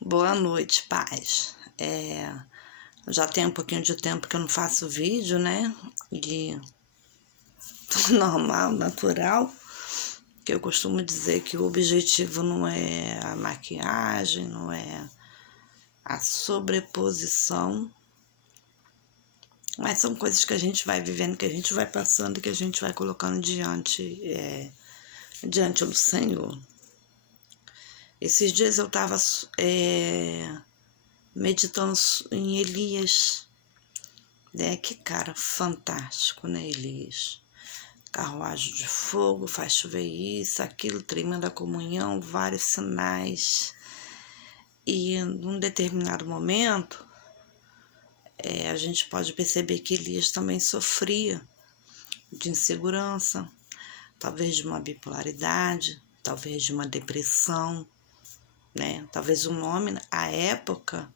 Boa noite, paz. Já tem um pouquinho de tempo que eu não faço vídeo, né? E tudo normal, natural. Que eu costumo dizer que o objetivo não é a maquiagem, não é a sobreposição, mas são coisas que a gente vai vivendo, que a gente vai passando, que a gente vai colocando diante do Senhor. Esses dias eu estava meditando em Elias, né? Que cara fantástico, né, Elias? Carruagem de fogo, faz chover isso, aquilo, tremenda comunhão, vários sinais. E num determinado momento, a gente pode perceber que Elias também sofria de insegurança, talvez de uma bipolaridade, talvez de uma depressão, né? Talvez o nome, à época,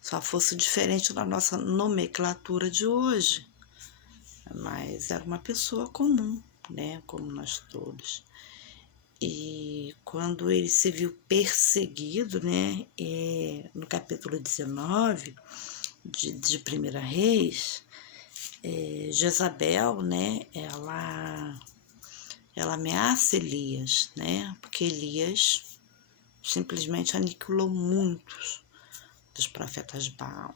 só fosse diferente da nossa nomenclatura de hoje. Mas era uma pessoa comum, né? Como nós todos. E quando ele se viu perseguido, né? No capítulo 19 de 1 Reis, Jezabel, né? Ela ameaça Elias, né? Porque Elias simplesmente aniquilou muitos dos profetas Baal.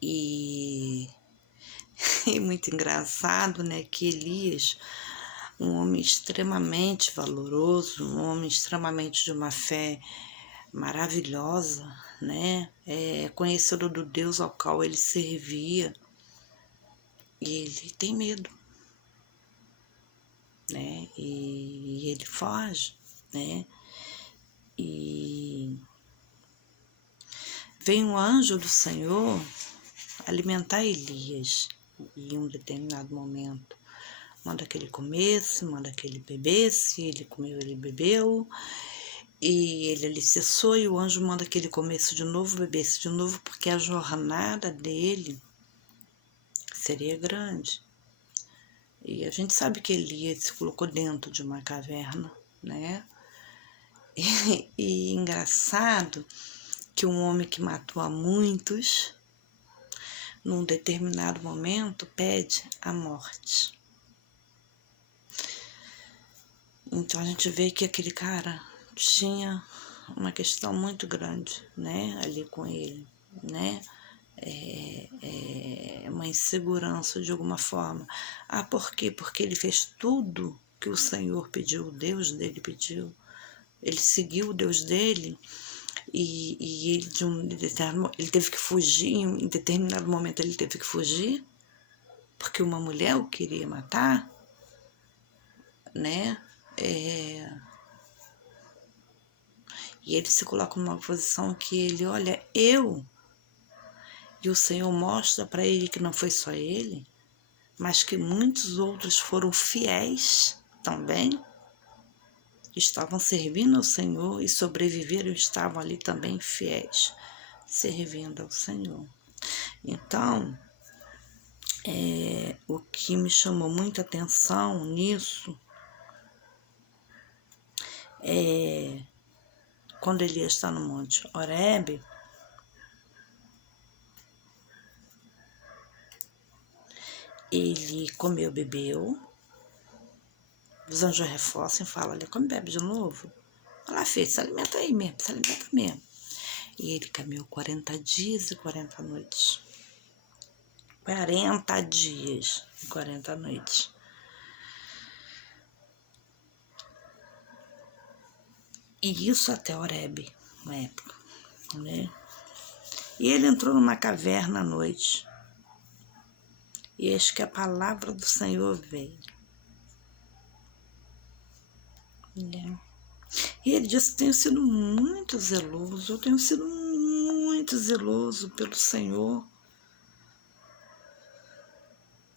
E muito engraçado, né, que Elias, um homem extremamente valoroso, um homem extremamente de uma fé maravilhosa, né, conhecedor do Deus ao qual ele servia, e ele tem medo, né, e ele foge, né, e vem um anjo do Senhor alimentar Elias em um determinado momento. Manda que ele comesse, manda que ele bebesse, ele comeu, ele bebeu, e ele ali cessou, e o anjo manda que ele comesse de novo, bebesse de novo, porque a jornada dele seria grande. E a gente sabe que Elias se colocou dentro de uma caverna, né? E engraçado que um homem que matou a muitos, num determinado momento, pede a morte. Então a gente vê que aquele cara tinha uma questão muito grande, né, ali com ele, né, uma insegurança de alguma forma. Por quê? Porque ele fez tudo que o Senhor pediu, o Deus dele pediu. Ele seguiu o Deus dele e ele, ele teve que fugir, em determinado momento ele teve que fugir, porque uma mulher o queria matar, né, e ele se coloca numa posição que ele, olha, e o Senhor mostra para ele que não foi só ele, mas que muitos outros foram fiéis também, estavam servindo ao Senhor e sobreviveram, estavam ali também fiéis, servindo ao Senhor. Então, o que me chamou muita atenção nisso quando Elias está no Monte Horebe, ele comeu, bebeu, os anjos reforçam e falam, olha, come, bebe de novo. Fala, filho, se alimenta aí mesmo, se alimenta mesmo. E ele caminhou 40 dias e 40 noites. 40 dias e 40 noites. E isso até Horebe, na época, né? E ele entrou numa caverna à noite. E eis que a palavra do Senhor veio. E ele disse, tenho sido muito zeloso, eu tenho sido muito zeloso pelo Senhor,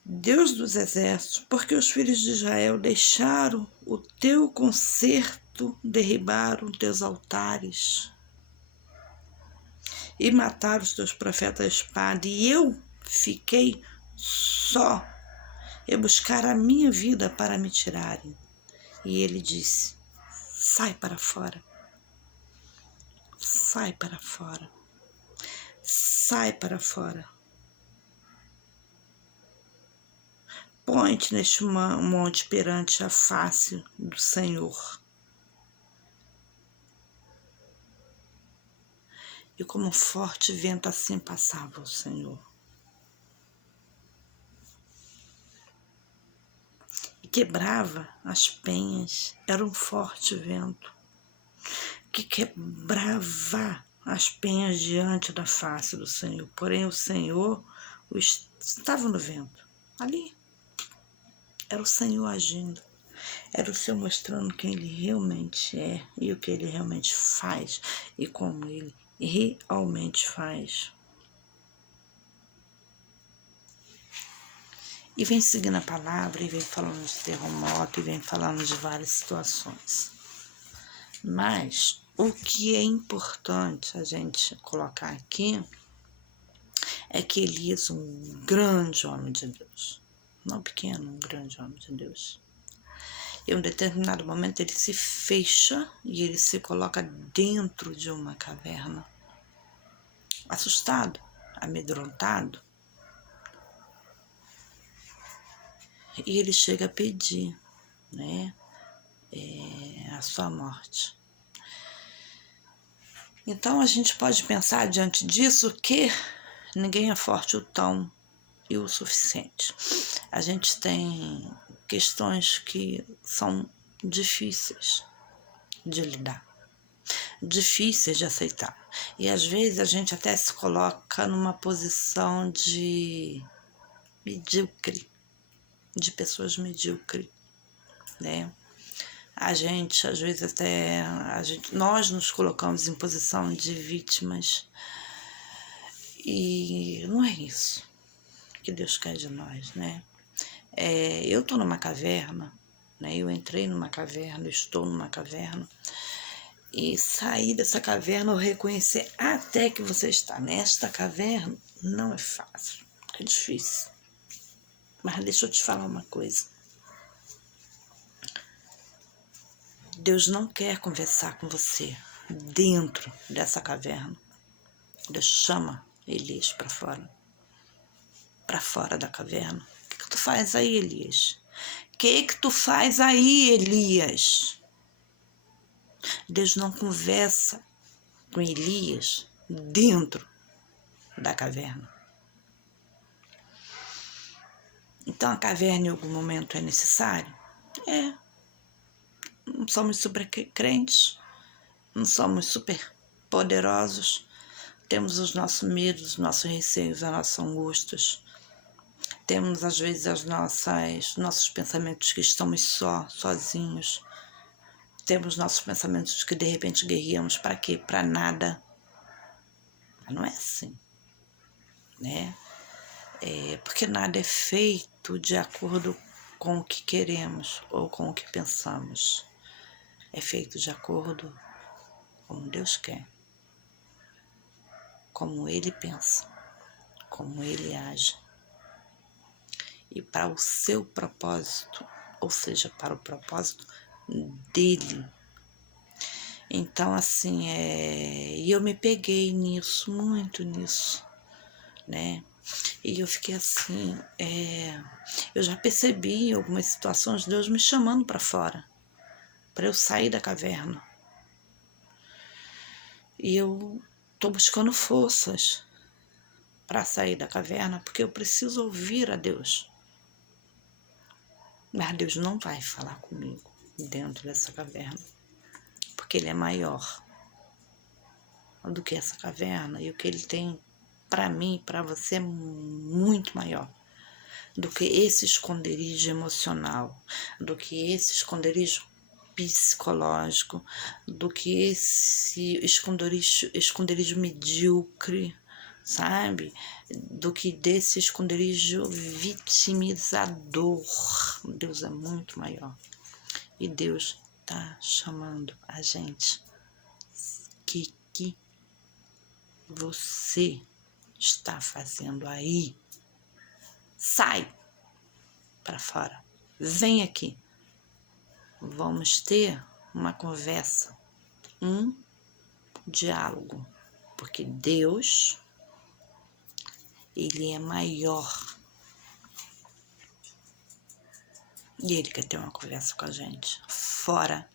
Deus dos exércitos, porque os filhos de Israel deixaram o teu concerto, derribaram teus altares e mataram os teus profetas à espada, e eu fiquei só, e buscaram a minha vida para me tirarem. E ele disse, sai para fora, sai para fora. Sai para fora. Põe-te neste monte perante a face do Senhor. E como um forte vento assim passava o Senhor. E quebrava as penhas. Era um forte vento que quebrava as penhas diante da face do Senhor. Porém, o Senhor estava no vento. Ali. Era o Senhor agindo. Era o Senhor mostrando quem Ele realmente é e o que Ele realmente faz e como Ele realmente faz. E vem seguindo a palavra, e vem falando de terremoto, e vem falando de várias situações. Mas o que é importante a gente colocar aqui é que Elias, um grande homem de Deus, não pequeno, um grande homem de Deus, em um determinado momento ele se fecha e ele se coloca dentro de uma caverna, assustado, amedrontado, e ele chega a pedir, né, a sua morte. Então a gente pode pensar diante disso que ninguém é forte o tão e o suficiente. A gente tem questões que são difíceis de lidar, difíceis de aceitar. E às vezes a gente até se coloca numa posição de medíocre, de pessoas medíocres, né? A gente, às vezes até, nós nos colocamos em posição de vítimas e não é isso que Deus quer de nós, né? Eu estou numa caverna, né? Eu entrei numa caverna, estou numa caverna e sair dessa caverna ou reconhecer até que você está nesta caverna não é fácil, é difícil. Mas deixa eu te falar uma coisa. Deus não quer conversar com você dentro dessa caverna. Deus chama Elias para fora da caverna. O que tu faz aí, Elias? O que tu faz aí, Elias? Deus não conversa com Elias dentro da caverna. Então a caverna em algum momento é necessária? É. Não somos super crentes, não somos super poderosos, temos os nossos medos, os nossos receios, as nossas angústias, temos às vezes nossos pensamentos que estamos sozinhos, temos nossos pensamentos que de repente guerreamos para quê? Para nada. Mas não é assim, né? Porque nada é feito de acordo com o que queremos ou com o que pensamos. É feito de acordo com como Deus quer, como Ele pensa, como Ele age. E para o seu propósito, ou seja, para o propósito dEle. Então, assim, e eu me peguei nisso, muito nisso, né? E eu fiquei assim, eu já percebi em algumas situações Deus me chamando para fora, para eu sair da caverna. E eu tô buscando forças para sair da caverna, porque eu preciso ouvir a Deus. Mas Deus não vai falar comigo dentro dessa caverna, porque Ele é maior do que essa caverna, e o que Ele tem para mim e para você é muito maior do que esse esconderijo emocional, do que esse esconderijo psicológico, do que esse esconderijo medíocre, sabe? Do que desse esconderijo vitimizador. Deus é muito maior. E Deus tá chamando a gente. Que você está fazendo aí? Sai para fora. Vem aqui. Vamos ter uma conversa diálogo, porque Deus, Ele é maior. E Ele quer ter uma conversa com a gente, fora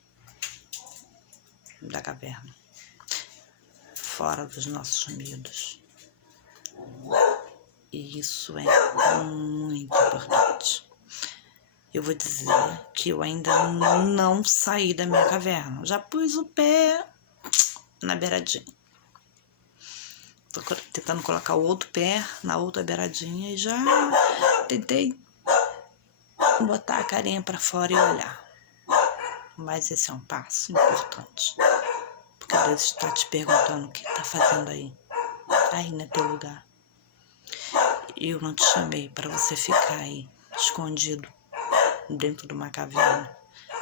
da caverna, fora dos nossos medos. E isso é muito importante. Eu vou dizer que eu ainda não saí da minha caverna. Já pus o pé na beiradinha. Tô tentando colocar o outro pé na outra beiradinha e já tentei botar a carinha pra fora e olhar. Mas esse é um passo importante. Porque Deus está te perguntando o que tá fazendo aí no teu lugar. Eu não te chamei para você ficar aí, escondido, dentro de uma caverna.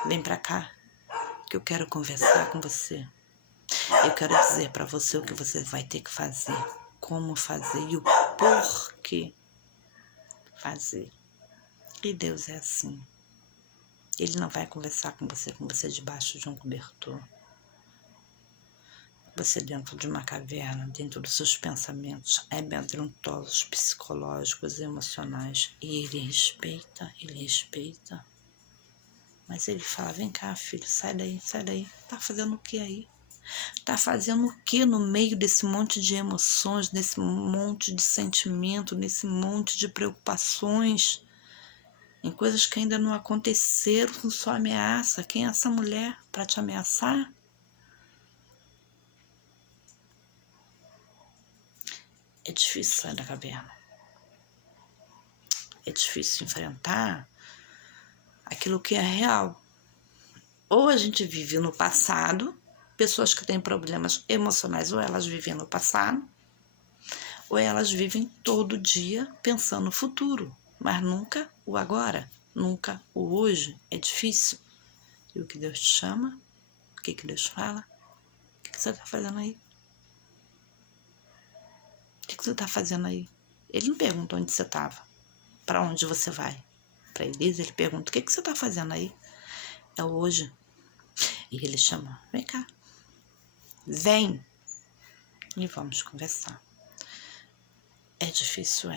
Vem pra cá, que eu quero conversar com você. Eu quero dizer para você o que você vai ter que fazer, como fazer e o porquê fazer. E Deus é assim. Ele não vai conversar com você debaixo de um cobertor. Você dentro de uma caverna, dentro dos seus pensamentos amedrontosos, psicológicos, emocionais. E ele respeita. Mas ele fala, vem cá, filho, sai daí. Tá fazendo o que aí? Tá fazendo o que no meio desse monte de emoções, desse monte de sentimento, nesse monte de preocupações, em coisas que ainda não aconteceram, com sua ameaça? Quem é essa mulher para te ameaçar? É difícil sair da caverna. É difícil enfrentar aquilo que é real. Ou a gente vive no passado, pessoas que têm problemas emocionais, ou elas vivem no passado, ou elas vivem todo dia pensando no futuro, mas nunca o agora, nunca o hoje. É difícil. E o que Deus te chama? O que Deus fala? O que você está fazendo aí? O que você está fazendo aí? Ele não pergunta onde você estava, para onde você vai. Para Elisa, ele pergunta, o que você está fazendo aí? É o hoje. E ele chama, vem cá, vem e vamos conversar. É difícil,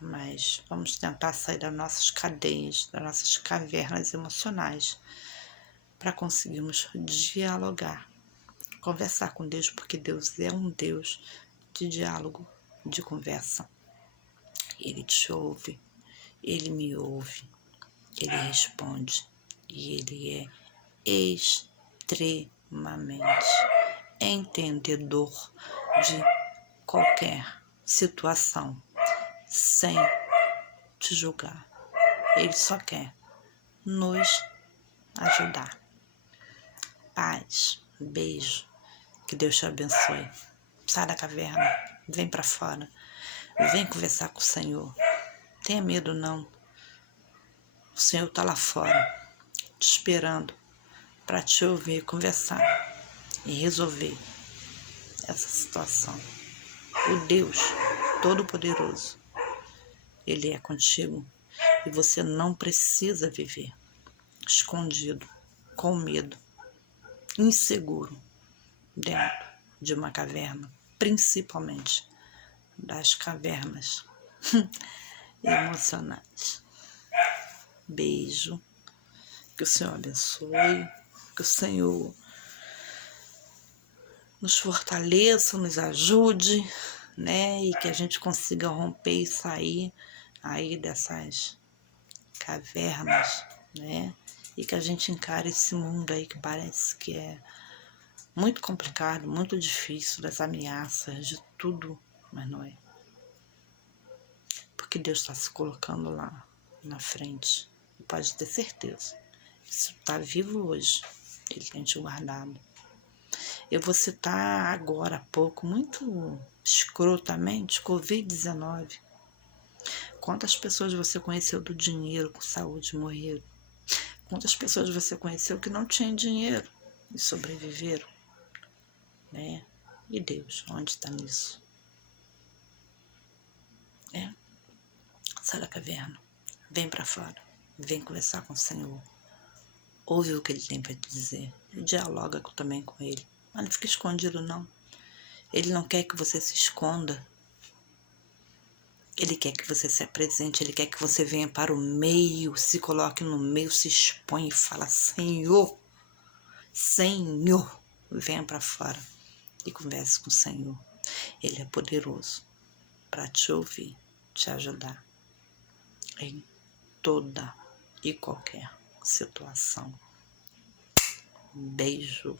mas vamos tentar sair das nossas cadeias, das nossas cavernas emocionais, para conseguirmos dialogar, conversar com Deus, porque Deus é um Deus de diálogo, de conversa. Ele te ouve, Ele me ouve, Ele responde, e Ele é extremamente entendedor de qualquer situação, sem te julgar. Ele só quer nos ajudar. Paz, beijo, que Deus te abençoe. Sai da caverna, vem pra fora, vem conversar com o Senhor. Tenha medo não, o Senhor tá lá fora, te esperando para te ouvir, conversar e resolver essa situação. O Deus Todo-Poderoso, Ele é contigo e você não precisa viver escondido, com medo, inseguro, dentro de uma caverna, principalmente das cavernas emocionais. Beijo, que o Senhor abençoe, que o Senhor nos fortaleça, nos ajude, né? E que a gente consiga romper e sair aí dessas cavernas, né? E que a gente encare esse mundo aí que parece que é muito complicado, muito difícil, das ameaças, de tudo, mas não é. Porque Deus está se colocando lá na frente. E pode ter certeza. Se está vivo hoje, Ele tem te guardado. Eu vou citar agora há pouco, muito escrotamente, Covid-19. Quantas pessoas você conheceu do dinheiro com saúde morreram? Quantas pessoas você conheceu que não tinham dinheiro e sobreviveram? Né? E Deus, onde está nisso? Sai da caverna, vem para fora, vem conversar com o Senhor. Ouve o que Ele tem para te dizer e dialoga também com Ele. Mas não fica escondido, não. Ele não quer que você se esconda. Ele quer que você se apresente, ele quer que você venha para o meio, se coloque no meio, se expõe e fala: Senhor, Senhor, venha para fora e converse com o Senhor. Ele é poderoso para te ouvir, te ajudar em toda e qualquer situação. Beijo.